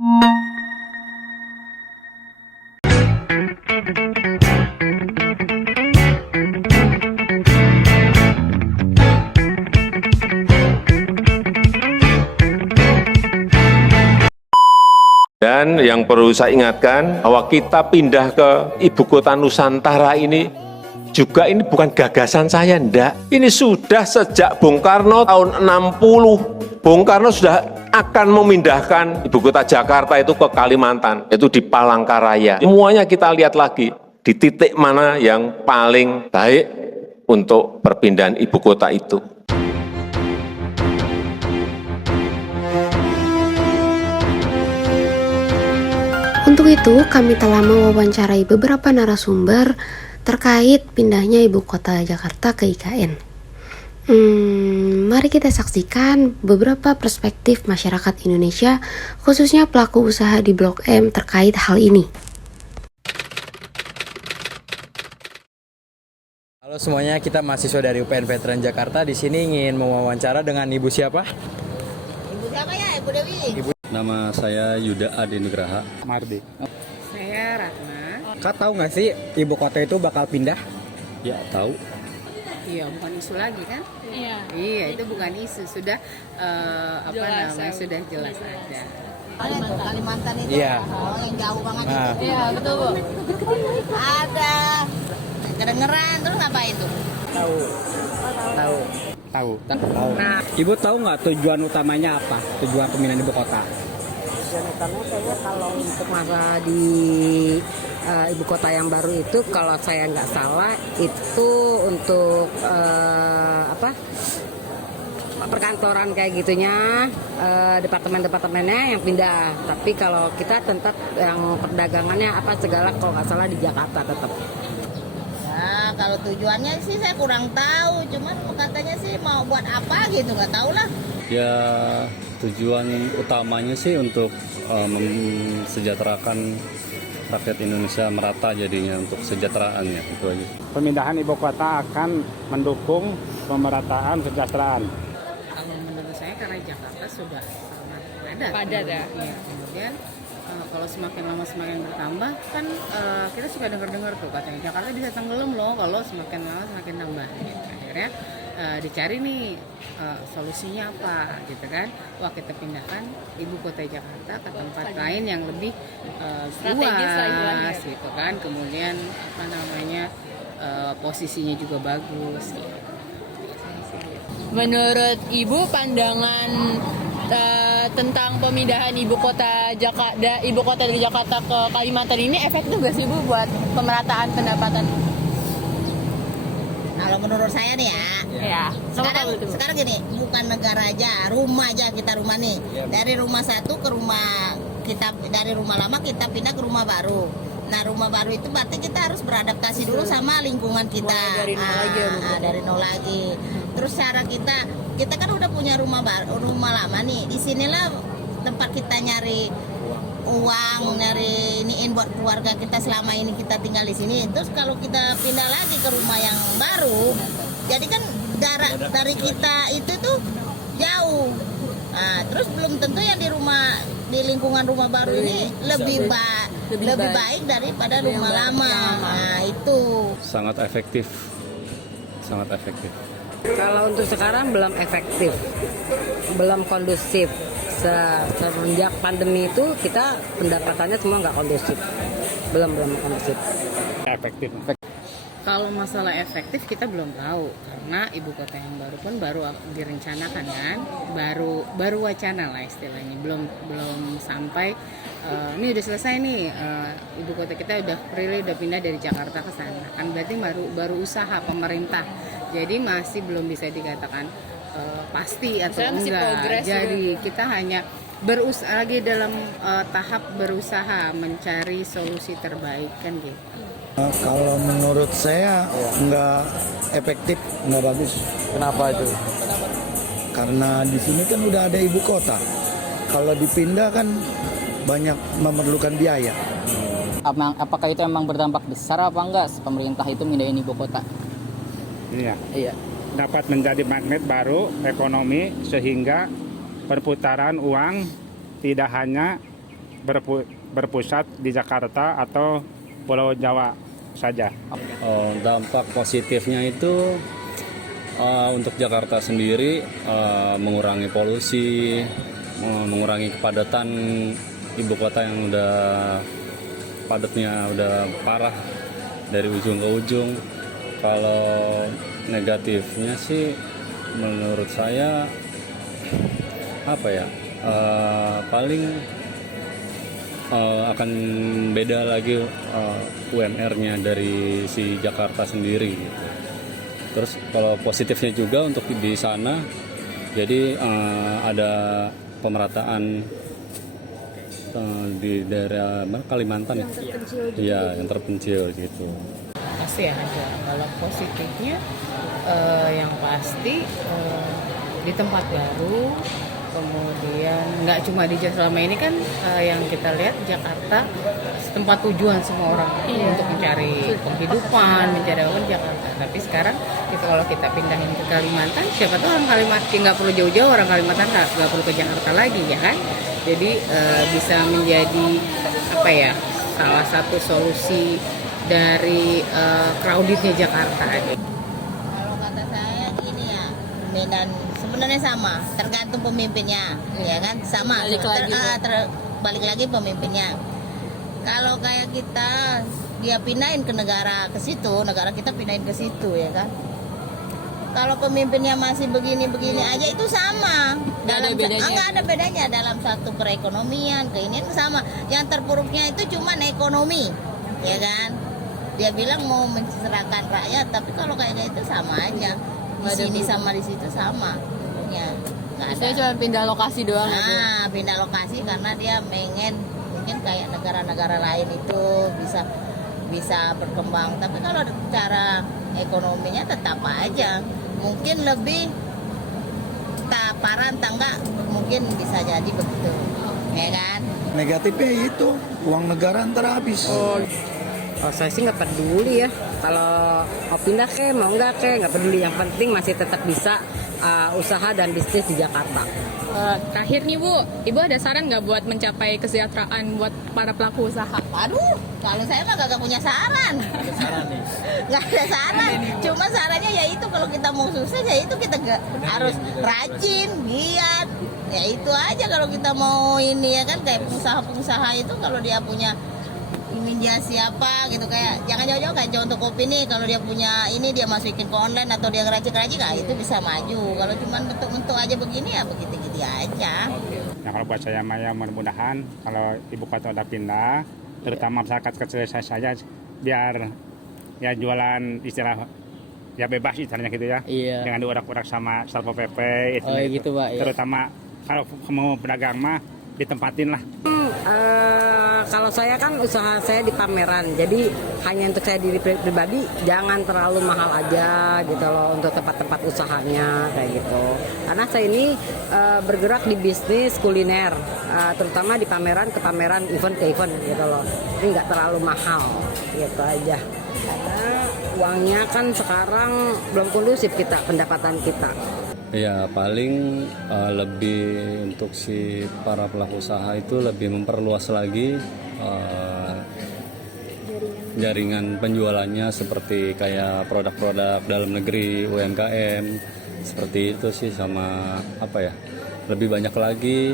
Dan yang perlu saya ingatkan bahwa kita pindah ke ibu kota Nusantara ini juga ini bukan gagasan saya, enggak. Ini sudah sejak Bung Karno tahun 60. Bung Karno sudah akan memindahkan ibu kota Jakarta itu ke Kalimantan, yaitu di Palangkaraya. Semuanya kita lihat lagi di titik mana yang paling baik untuk perpindahan ibu kota itu. Untuk itu, kami telah mewawancarai beberapa narasumber terkait pindahnya ibu kota Jakarta ke IKN. Mari kita saksikan beberapa perspektif masyarakat Indonesia, khususnya pelaku usaha di Blok M terkait hal ini. Halo semuanya, kita mahasiswa dari UPN Veteran Jakarta. Di sini ingin mewawancara dengan Ibu siapa? Ibu siapa ya? Ibu Dewi? Nama saya Yuda Adi Nugraha. Mardi. Saya Ratna. Kak tahu nggak sih ibu kota itu bakal pindah? Ya, tahu. Iya, bukan isu lagi kan? Iya, itu bukan isu. Sudah sudah jelas ada. Kalimantan itu Iya. yang jauh banget Nah. itu. Iya, betul, Bu. Ada. Kedengeran terus apa itu? Tahu. Nah. Ibu tahu nggak tujuan utamanya apa? Tujuan pemindahan ibu kota? Tujuan utamanya kayaknya kalau untuk masa di ibu kota yang baru itu, kalau saya nggak salah itu untuk perkantoran kayak gitunya, departemen-departemennya yang pindah. Tapi kalau kita tetap yang perdagangannya segala kalau nggak salah di Jakarta tetap. Nah, kalau tujuannya sih saya kurang tahu. Cuman katanya sih mau buat apa gitu, nggak tahu lah. Ya, tujuan utamanya sih untuk mensejahterakan rakyat Indonesia merata jadinya untuk kesejahteraannya, itu aja. Pemindahan ibu kota akan mendukung pemerataan kesejahteraan. Kalau menurut saya karena Jakarta sudah sangat padat ya. Kemudian kalau semakin lama semakin bertambah kan kita suka dengar tuh katanya Jakarta bisa tenggelam loh kalau semakin lama semakin nambah gitu. Akhirnya dicari nih solusinya apa gitu kan. Wah, kita pindahkan ibu kota Jakarta ke tempat lain yang lebih luas gitu kan. Kemudian posisinya juga bagus gitu. Menurut Ibu, pandangan tentang pemindahan ibu kota dari Jakarta ke Kalimantan ini efektif gak sih Bu buat pemerataan pendapatan? Kalau menurut saya nih ya, sekarang gini, bukan negara aja, rumah aja kita rumah nih. Dari rumah satu ke rumah kita, dari rumah lama kita pindah ke rumah baru. Nah, rumah baru itu berarti kita harus beradaptasi dulu sama lingkungan kita. Dari nol lagi. Terus cara kita kan udah punya rumah lama nih. Di sinilah tempat kita nyari uang, nyari iniin buat keluarga kita selama ini kita tinggal di sini. Terus kalau kita pindah lagi ke rumah yang baru, jadi kan jarak dari kita itu tuh jauh. Nah, terus belum tentu yang di lingkungan rumah baru ini lebih baik daripada rumah lama. Nah, itu Sangat efektif. Kalau untuk sekarang belum efektif, belum kondusif. Semenjak pandemi itu kita pendapatannya semua nggak kondusif, belum kondusif. Efektif. kalau masalah efektif kita belum tahu karena ibu kota yang baru pun baru direncanakan kan, baru wacana lah istilahnya, belum sampai ini udah selesai nih, ibu kota kita udah pindah dari Jakarta ke sana kan, berarti baru usaha pemerintah, jadi masih belum bisa dikatakan pasti atau enggak. Jadi kita hanya berusaha lagi dalam tahap berusaha mencari solusi terbaik kan gitu. Kalau menurut saya nggak efektif, nggak bagus. Kenapa itu? Karena di sini kan udah ada ibu kota. Kalau dipindah kan banyak memerlukan biaya. Apakah itu emang berdampak besar apa enggak pemerintah itu mindahin ibu kota? Iya. Dapat menjadi magnet baru ekonomi sehingga perputaran uang tidak hanya berpusat di Jakarta atau Pulau Jawa saja? Dampak positifnya itu untuk Jakarta sendiri mengurangi polusi, mengurangi kepadatan ibu kota yang udah padatnya udah parah dari ujung ke ujung. Kalau negatifnya sih menurut saya apa ya, paling akan beda lagi UMR-nya dari si Jakarta sendiri gitu. Terus kalau positifnya juga untuk di sana, jadi ada pemerataan di daerah Kalimantan, ya yang terpencil gitu. Pasti ada. Kalau positifnya yang pasti di tempat baru, kemudian nggak cuma di Jakarta. Selama ini kan yang kita lihat Jakarta tempat tujuan semua orang untuk mencari penghidupan, mencari apa Jakarta. Tapi sekarang kalau kita pindahin ke Kalimantan, siapa tahu orang Kalimantan nggak perlu jauh-jauh, orang Kalimantan nggak perlu ke Jakarta lagi ya kan. Jadi bisa menjadi apa ya, salah satu solusi dari crowdednya Jakarta. Kalau kata saya gini ya, Medan sebenarnya sama, tergantung pemimpinnya, ya kan, sama. Balik lagi pemimpinnya. Kalau kayak kita, dia pindahin ke negara ke situ, negara kita pindahin ke situ, ya kan. Kalau pemimpinnya masih begini-begini aja itu sama. Nggak ada bedanya dalam satu perekonomian, ini sama. Yang terpuruknya itu cuma ekonomi, ya kan. Dia bilang mau mencerahkan rakyat, tapi kalau kayak itu sama aja. Di sini sama di situ sama. Ya, saya cuma pindah lokasi doang. Nah, pindah lokasi karena dia pengen mungkin kayak negara-negara lain itu bisa berkembang. Tapi kalau cara ekonominya tetap aja, mungkin lebih taparan tangga, mungkin bisa jadi begitu, ya kan? Negatifnya itu uang negara ntar habis. Saya sih nggak peduli ya. Kalau mau pindah mau nggak peduli. Yang penting masih tetap bisa usaha dan bisnis di Jakarta. Terakhir nih Bu, Ibu ada saran nggak buat mencapai kesejahteraan buat para pelaku usaha? Aduh, kalau saya mah gak punya saran. Gak ada saran. Cuma sarannya ya itu, kalau kita mau sukses ya itu kita harus rajin, giat. Ya itu aja kalau kita mau ini ya kan, kayak pengusaha-pengusaha itu kalau dia punya ini dia siapa gitu, kayak jangan jauh-jauh kayak contoh kopi nih, kalau dia punya ini dia masukin ke online atau dia ngeracik-racik, nah itu bisa maju. Kalau cuma bentuk-bentuk aja begini ya begitu-gitu aja. Nah, kalau buat saya Maya, mudah-mudahan kalau ibu kota udah pindah, terutama masyarakat kecil saya biar ya jualan istilah ya bebas istilahnya gitu ya. Iya. Jangan diurak-urak sama Satpol PP itu. Oh gitu Pak. Iya. Terutama kalau mau pedagang mah ditempatin lah. Kalau saya kan usaha saya di pameran, jadi hanya untuk saya diri pribadi, jangan terlalu mahal aja gitu loh untuk tempat-tempat usahanya kayak gitu. Karena saya ini bergerak di bisnis kuliner, terutama di pameran ke pameran, event ke event gitu loh. Ini nggak terlalu mahal gitu aja. Karena uangnya kan sekarang belum kondusif kita, pendapatan kita. Ya paling lebih untuk si para pelaku usaha itu lebih memperluas lagi jaringan penjualannya, seperti kayak produk-produk dalam negeri, UMKM, seperti itu sih. Sama apa ya, lebih banyak lagi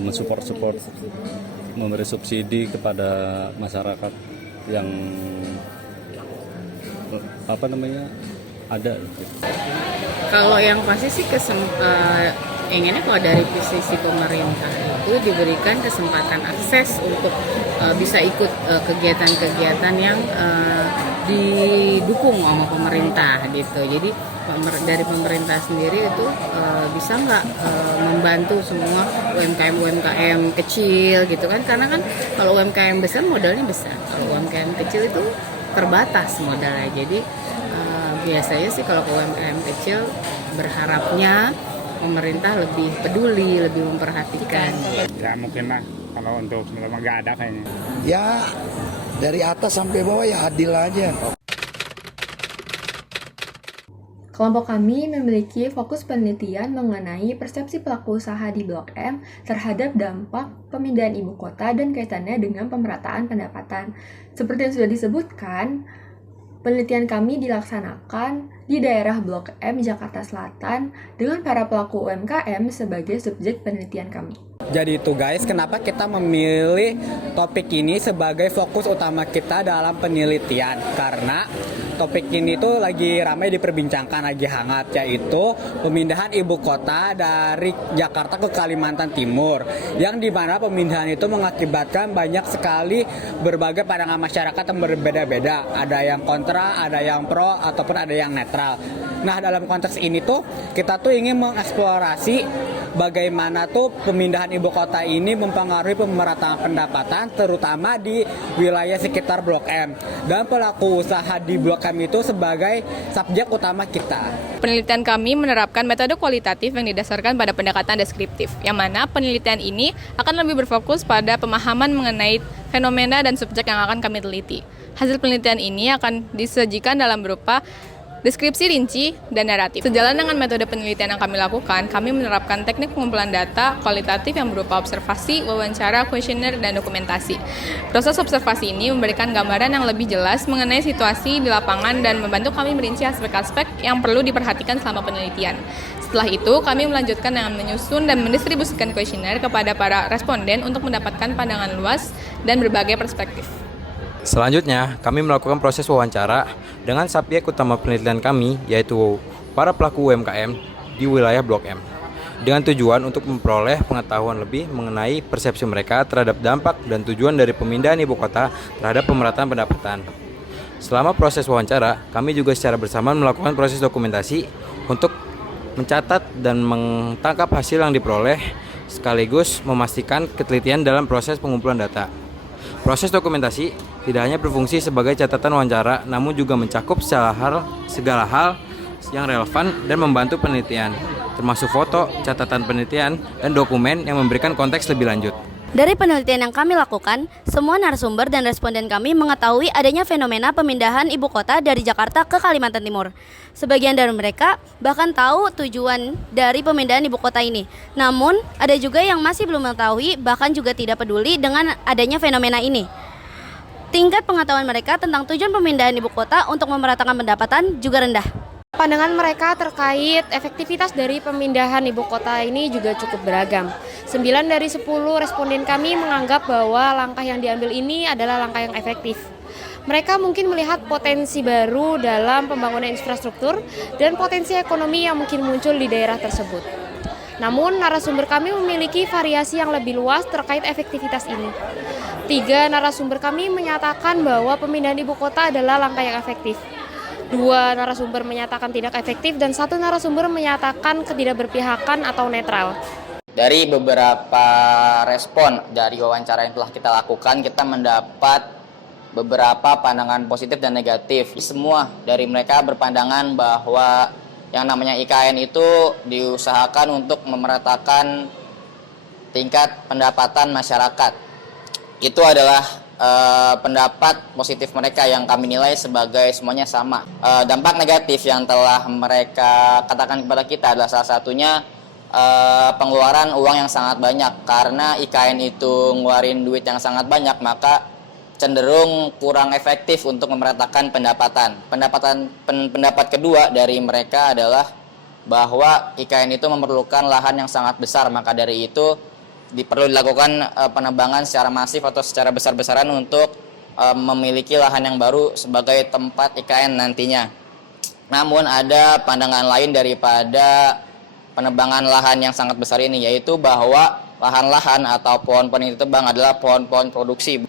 mensupport memberi subsidi kepada masyarakat yang apa namanya ada. Kalau yang pasti sih inginnya kalau dari sisi pemerintah itu diberikan kesempatan akses untuk bisa ikut kegiatan-kegiatan yang didukung sama pemerintah gitu. Jadi dari pemerintah sendiri itu bisa nggak membantu semua UMKM kecil gitu kan, karena kan kalau UMKM besar modalnya besar, kalau UMKM kecil itu terbatas modalnya. Jadi biasanya sih kalau ke UMKM kecil berharapnya pemerintah lebih peduli, lebih memperhatikan. Ya mungkin lah kalau untuk memang nggak ada kayaknya. Ya dari atas sampai bawah ya adil aja. Kelompok kami memiliki fokus penelitian mengenai persepsi pelaku usaha di Blok M terhadap dampak pemindahan ibu kota dan kaitannya dengan pemerataan pendapatan. Seperti yang sudah disebutkan, penelitian kami dilaksanakan di daerah Blok M, Jakarta Selatan, dengan para pelaku UMKM sebagai subjek penelitian kami. Jadi itu guys, kenapa kita memilih topik ini sebagai fokus utama kita dalam penelitian? Karena topik ini tuh lagi ramai diperbincangkan, lagi hangat, yaitu pemindahan ibu kota dari Jakarta ke Kalimantan Timur, yang dimana pemindahan itu mengakibatkan banyak sekali berbagai pandangan masyarakat yang berbeda-beda. Ada yang kontra, ada yang pro, ataupun ada yang netral. Nah, dalam konteks ini tuh kita tuh ingin mengeksplorasi bagaimana tuh pemindahan ibu kota ini mempengaruhi pemerataan pendapatan, terutama di wilayah sekitar Blok M, dan pelaku usaha di Blok M itu sebagai subjek utama kita. Penelitian kami menerapkan metode kualitatif yang didasarkan pada pendekatan deskriptif, yang mana penelitian ini akan lebih berfokus pada pemahaman mengenai fenomena dan subjek yang akan kami teliti. Hasil penelitian ini akan disajikan dalam berupa deskripsi rinci dan naratif. Sejalan dengan metode penelitian yang kami lakukan, kami menerapkan teknik pengumpulan data kualitatif yang berupa observasi, wawancara, kuesioner, dan dokumentasi. Proses observasi ini memberikan gambaran yang lebih jelas mengenai situasi di lapangan dan membantu kami merinci aspek-aspek yang perlu diperhatikan selama penelitian. Setelah itu, kami melanjutkan dengan menyusun dan mendistribusikan kuesioner kepada para responden untuk mendapatkan pandangan luas dan berbagai perspektif. Selanjutnya, kami melakukan proses wawancara dengan subjek utama penelitian kami, yaitu para pelaku UMKM di wilayah Blok M, dengan tujuan untuk memperoleh pengetahuan lebih mengenai persepsi mereka terhadap dampak dan tujuan dari pemindahan ibu kota terhadap pemerataan pendapatan. Selama proses wawancara, kami juga secara bersamaan melakukan proses dokumentasi untuk mencatat dan menangkap hasil yang diperoleh, sekaligus memastikan ketelitian dalam proses pengumpulan data. Proses dokumentasi tidak hanya berfungsi sebagai catatan wawancara, namun juga mencakup segala hal yang relevan dan membantu penelitian, termasuk foto, catatan penelitian, dan dokumen yang memberikan konteks lebih lanjut. Dari penelitian yang kami lakukan, semua narasumber dan responden kami mengetahui adanya fenomena pemindahan ibu kota dari Jakarta ke Kalimantan Timur. Sebagian dari mereka bahkan tahu tujuan dari pemindahan ibu kota ini. Namun, ada juga yang masih belum mengetahui, bahkan juga tidak peduli dengan adanya fenomena ini. Tingkat pengetahuan mereka tentang tujuan pemindahan ibu kota untuk memeratakan pendapatan juga rendah. Pandangan mereka terkait efektivitas dari pemindahan ibu kota ini juga cukup beragam. 9 dari 10 responden kami menganggap bahwa langkah yang diambil ini adalah langkah yang efektif. Mereka mungkin melihat potensi baru dalam pembangunan infrastruktur dan potensi ekonomi yang mungkin muncul di daerah tersebut. Namun, narasumber kami memiliki variasi yang lebih luas terkait efektivitas ini. 3 narasumber kami menyatakan bahwa pemindahan ibu kota adalah langkah yang efektif. 2 narasumber menyatakan tidak efektif dan 1 narasumber menyatakan ketidakberpihakan atau netral. Dari beberapa respon dari wawancara yang telah kita lakukan, kita mendapat beberapa pandangan positif dan negatif. Semua dari mereka berpandangan bahwa yang namanya IKN itu diusahakan untuk memeratakan tingkat pendapatan masyarakat. Itu adalah pendapat positif mereka yang kami nilai sebagai semuanya sama. Dampak negatif yang telah mereka katakan kepada kita adalah salah satunya pengeluaran uang yang sangat banyak. Karena IKN itu ngeluarin duit yang sangat banyak, maka cenderung kurang efektif untuk memeratakan pendapatan. Pendapat kedua dari mereka adalah bahwa IKN itu memerlukan lahan yang sangat besar, maka dari itu perlu dilakukan penebangan secara masif atau secara besar-besaran untuk memiliki lahan yang baru sebagai tempat IKN nantinya. Namun ada pandangan lain daripada penebangan lahan yang sangat besar ini, yaitu bahwa lahan-lahan atau pohon-pohon yang ditebang adalah pohon-pohon produksi.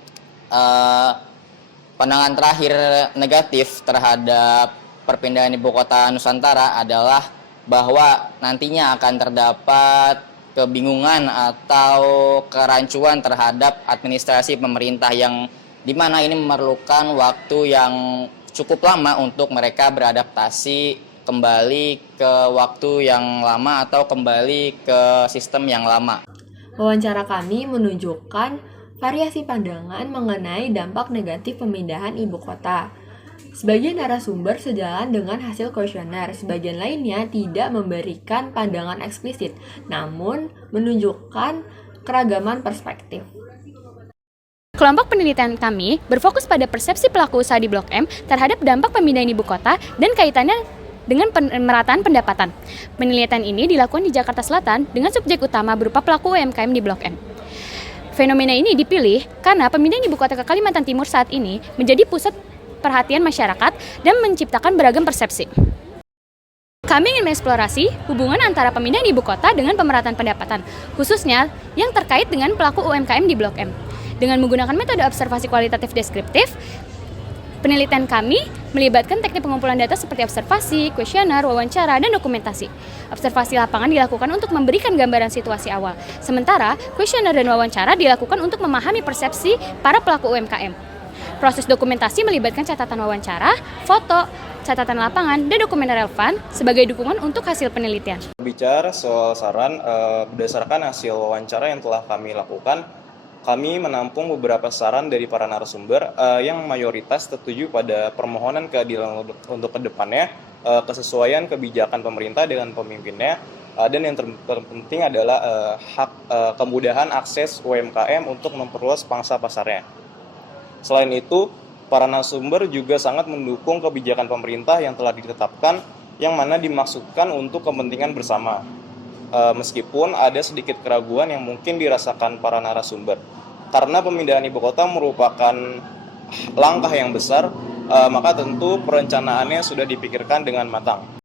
Pandangan terakhir negatif terhadap perpindahan ibu kota Nusantara adalah bahwa nantinya akan terdapat kebingungan atau kerancuan terhadap administrasi pemerintah yang dimana ini memerlukan waktu yang cukup lama untuk mereka beradaptasi kembali ke waktu yang lama atau kembali ke sistem yang lama. Wawancara kami menunjukkan variasi pandangan mengenai dampak negatif pemindahan ibu kota. Sebagian narasumber sejalan dengan hasil kuesioner, sebagian lainnya tidak memberikan pandangan eksplisit, namun menunjukkan keragaman perspektif. Kelompok penelitian kami berfokus pada persepsi pelaku usaha di Blok M terhadap dampak pemindahan ibu kota dan kaitannya dengan pemerataan pendapatan. Penelitian ini dilakukan di Jakarta Selatan dengan subjek utama berupa pelaku UMKM di Blok M. Fenomena ini dipilih karena pemindahan ibu kota ke Kalimantan Timur saat ini menjadi pusat perhatian masyarakat dan menciptakan beragam persepsi. Kami ingin mengeksplorasi hubungan antara pemindahan ibu kota dengan pemerataan pendapatan, khususnya yang terkait dengan pelaku UMKM di Blok M. Dengan menggunakan metode observasi kualitatif deskriptif, penelitian kami melibatkan teknik pengumpulan data seperti observasi, kuesioner, wawancara, dan dokumentasi. Observasi lapangan dilakukan untuk memberikan gambaran situasi awal, sementara kuesioner dan wawancara dilakukan untuk memahami persepsi para pelaku UMKM. Proses dokumentasi melibatkan catatan wawancara, foto, catatan lapangan, dan dokumen relevan sebagai dukungan untuk hasil penelitian. Bicara soal saran, berdasarkan hasil wawancara yang telah kami lakukan, kami menampung beberapa saran dari para narasumber yang mayoritas setuju pada permohonan keadilan untuk kedepannya, kesesuaian kebijakan pemerintah dengan pemimpinnya, dan yang terpenting adalah kemudahan akses UMKM untuk memperluas pangsa pasarnya. Selain itu, para narasumber juga sangat mendukung kebijakan pemerintah yang telah ditetapkan yang mana dimaksudkan untuk kepentingan bersama. Meskipun ada sedikit keraguan yang mungkin dirasakan para narasumber. Karena pemindahan ibu kota merupakan langkah yang besar, maka tentu perencanaannya sudah dipikirkan dengan matang.